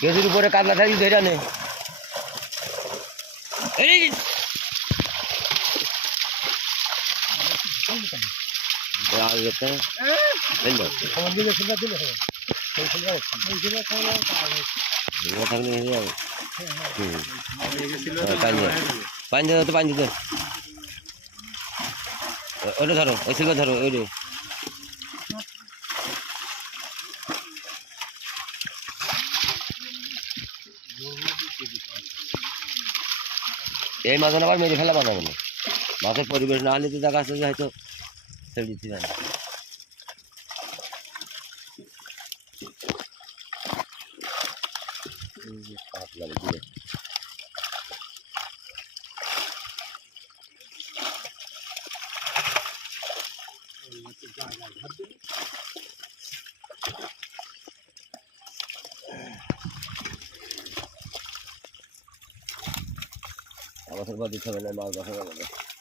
কেজির উপরে কাতলা থাকলে ধরে নে এই পানি ওটা ধরো ওই সিলভার ধরো ওই এই মাছ আবার মেরে ফেলা বানাবো না। মাছের পরিবেশ না হলে তো দেখা যে হয়তো ছেড়ে দিচ্ছি না খারাপ লাগে দিয়ে আমাদের বাড়ি দিতে হবে না মাছ দেখা যাবে না